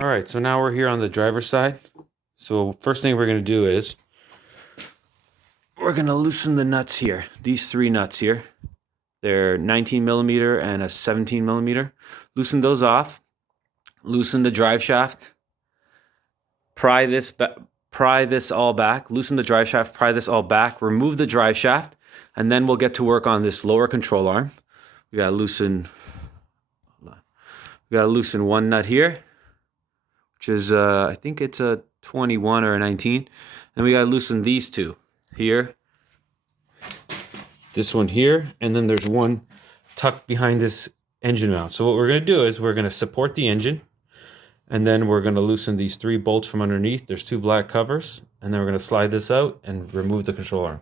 All right, so now we're here on the driver's side. So first thing we're gonna do is we're gonna loosen the nuts here. These three nuts here. They're 19 millimeter and a 17 millimeter. Loosen those off. Loosen the drive shaft. Pry this all back. Loosen the drive shaft. Pry this all back. Remove the drive shaft, and then we'll get to work on this lower control arm. We gotta loosen one nut here, which is I think it's a 21 or a 19. And we gotta loosen these two here. This one here, and then there's one tucked behind this engine mount. So what we're gonna do is we're gonna support the engine, and then we're gonna loosen these three bolts from underneath. There's two black covers, and then we're gonna slide this out and remove the control arm.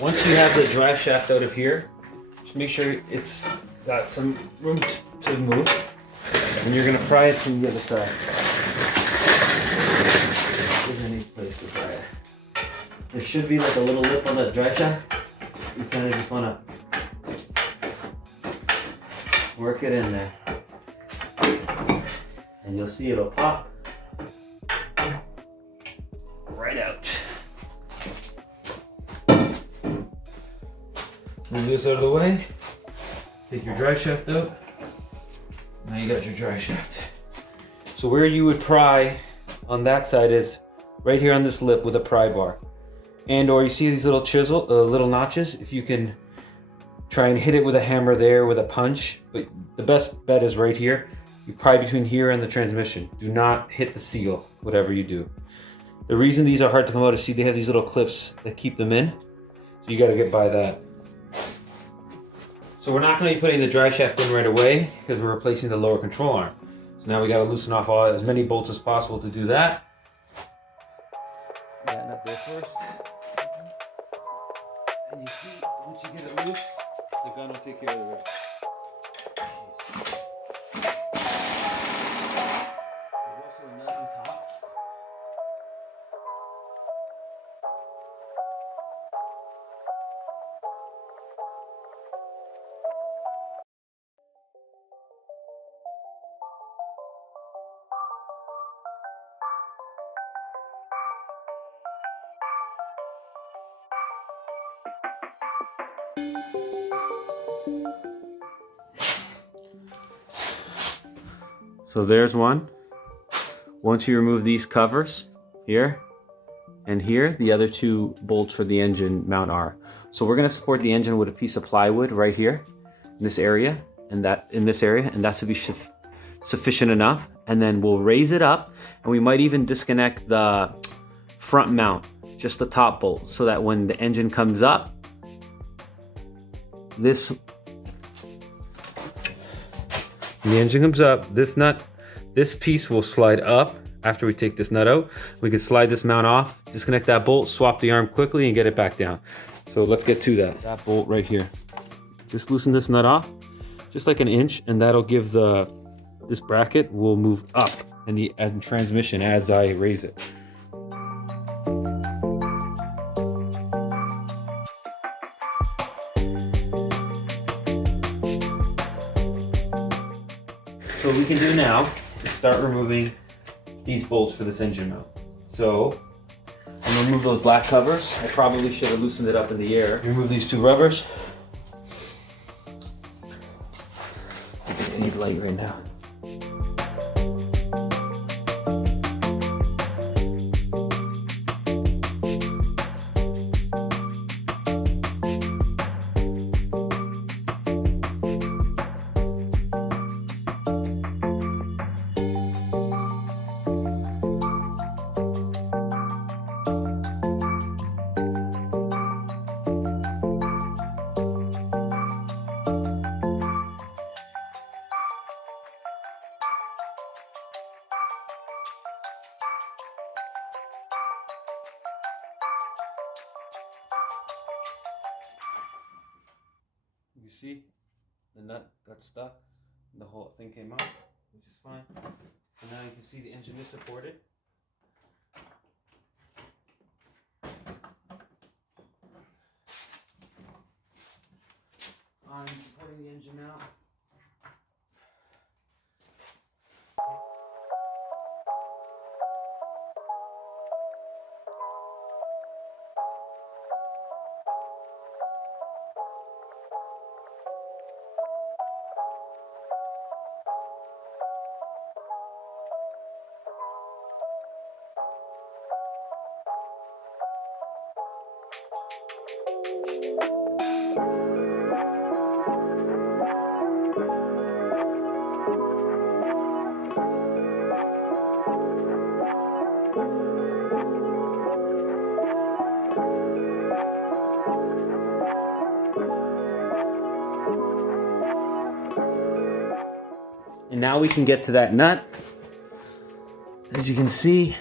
Once you have the drive shaft out of here, just make sure it's got some room to move, and you're going to pry it from the other side. There's any place to pry it. There should be like a little lip on that drive shaft. You kind of just want to work it in there, and you'll see it'll pop right out. Move this out of the way. Take your drive shaft out. Now you got your drive shaft. So where you would pry on that side is right here on this lip with a pry bar. And or you see these little little notches. If you can try and hit it with a hammer there with a punch, but the best bet is right here. You pry between here and the transmission. Do not hit the seal, whatever you do. The reason these are hard to come out is, see, they have these little clips that keep them in. So you gotta get by that. So we're not going to be putting the drive shaft in right away because we're replacing the lower control arm. So now we got to loosen off as many bolts as possible to do that. That nut there first. And you see, once you get it loose, the gun will take care of the rest. There's also a nut on top. So there's one. Once you remove these covers here and here, the other two bolts for the engine mount are. So we're going to support the engine with a piece of plywood right here in this area and that in this area, and that should be sufficient enough. And then we'll raise it up, and we might even disconnect the front mount, just the top bolt, so that when the engine comes up, this this piece will slide up after we take this nut out. We can slide this mount off, disconnect that bolt, swap the arm quickly, and get it back down. So let's get to that. That bolt right here. Just loosen this nut off, just like an inch, and that'll give this bracket will move up in the transmission as I raise it. So what we can do now is start removing these bolts for this engine mount. So I'm gonna remove those black covers. I probably should have loosened it up in the air. Remove these two rubbers. I think I need light right now. You see, the nut got stuck, and the whole thing came out, which is fine. And now you can see the engine is supported. I'm supporting the engine now. And now we can get to that nut. As you can see,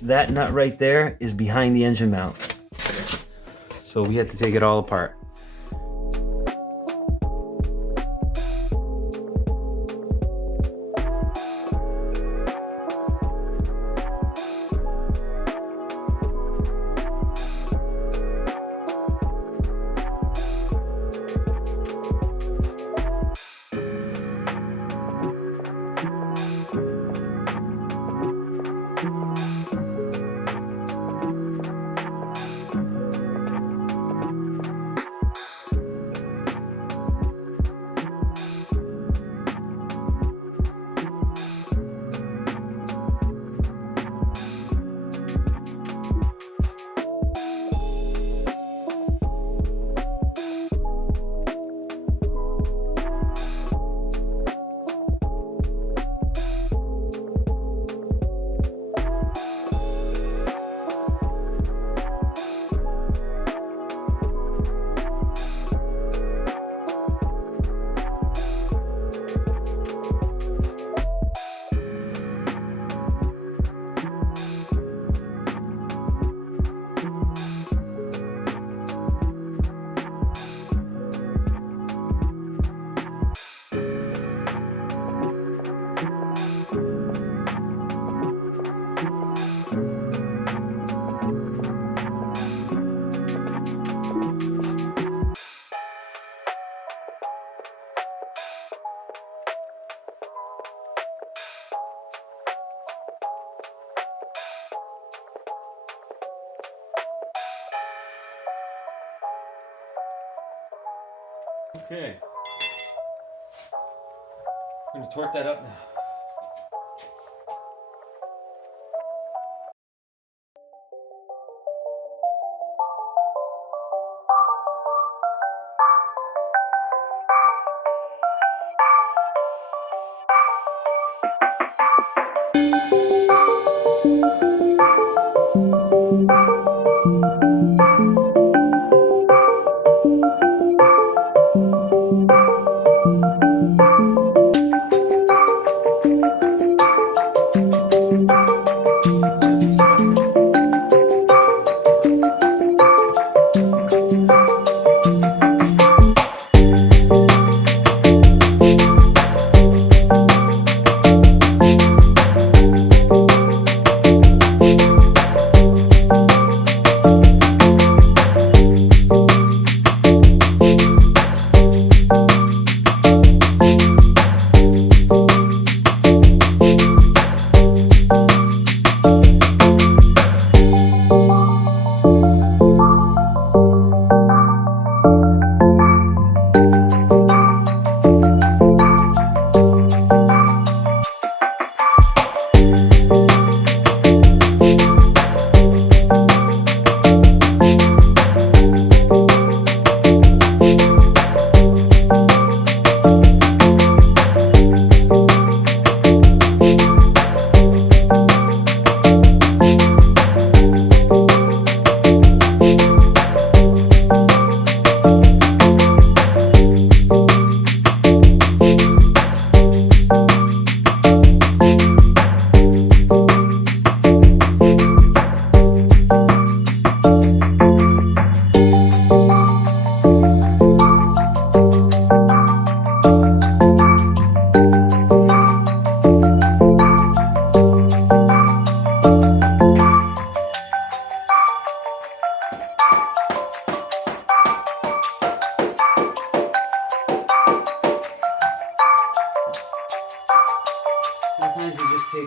that nut right there is behind the engine mount. So we had to take it all apart. Okay. I'm gonna torque that up now.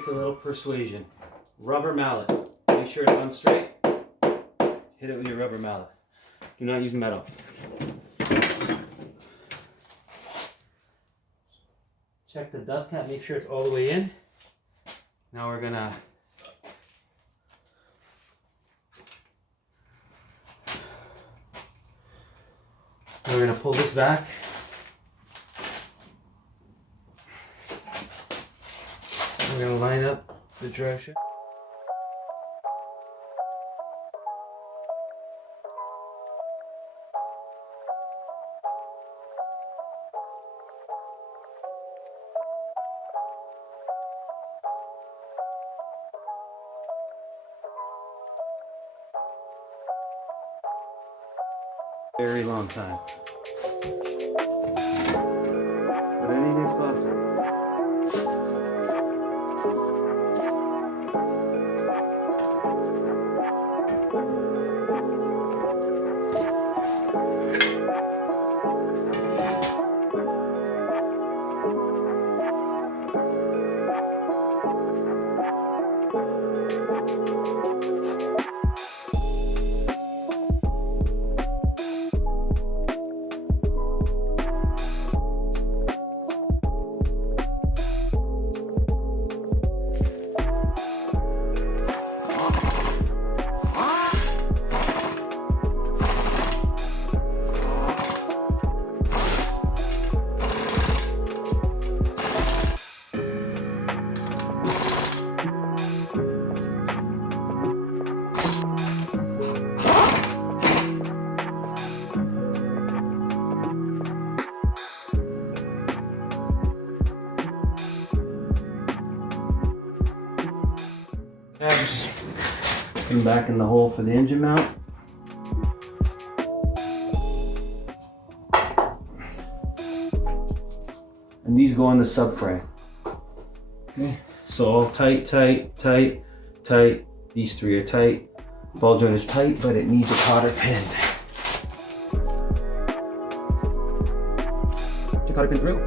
takes a little persuasion. Rubber mallet. Make sure it's on straight. Hit it with your rubber mallet. Do not use metal. Check the dust cap, make sure it's all the way in. Now we're gonna pull this back. We're gonna line up the drive shaft. Very long time. But anything's possible. Just put back in the hole for the engine mount. And these go on the subframe. Okay, so all tight, tight, tight, tight. These three are tight. Ball joint is tight, but it needs a cotter pin. Put your cotter pin through,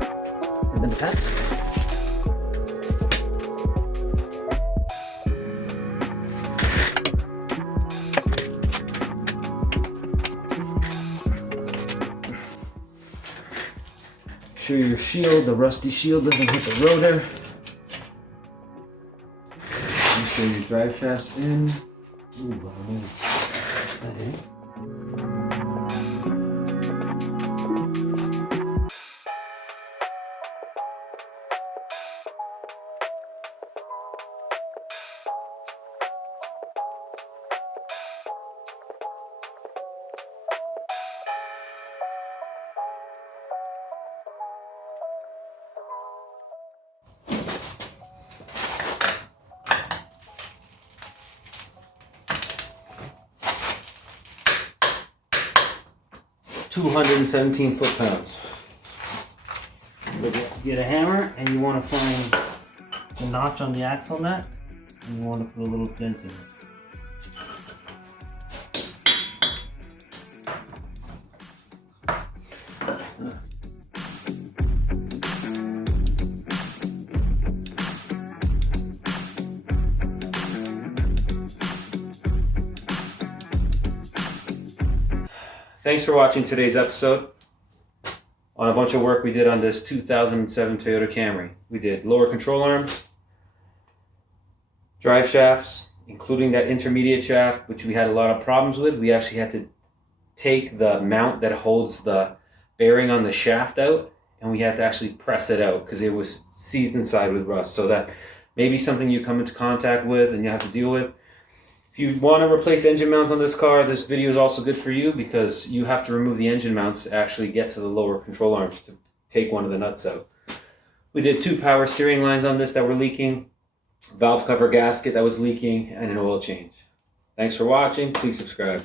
and then the tacks. Make sure your shield, the rusty shield, doesn't hit the rotor. Make sure your drive shaft's in. Ooh, that in. $217 foot-pounds. Get a hammer and you want to find the notch on the axle nut and you want to put a little dent in it. Thanks for watching today's episode on a bunch of work we did on this 2007 Toyota Camry. We did lower control arms, drive shafts, including that intermediate shaft, which we had a lot of problems with. We actually had to take the mount that holds the bearing on the shaft out, and we had to actually press it out because it was seized inside with rust. So that may be something you come into contact with and you have to deal with. If you want to replace engine mounts on this car, this video is also good for you because you have to remove the engine mounts to actually get to the lower control arms to take one of the nuts out. We did 2 power steering lines on this that were leaking, valve cover gasket that was leaking, and an oil change. Thanks for watching. Please subscribe.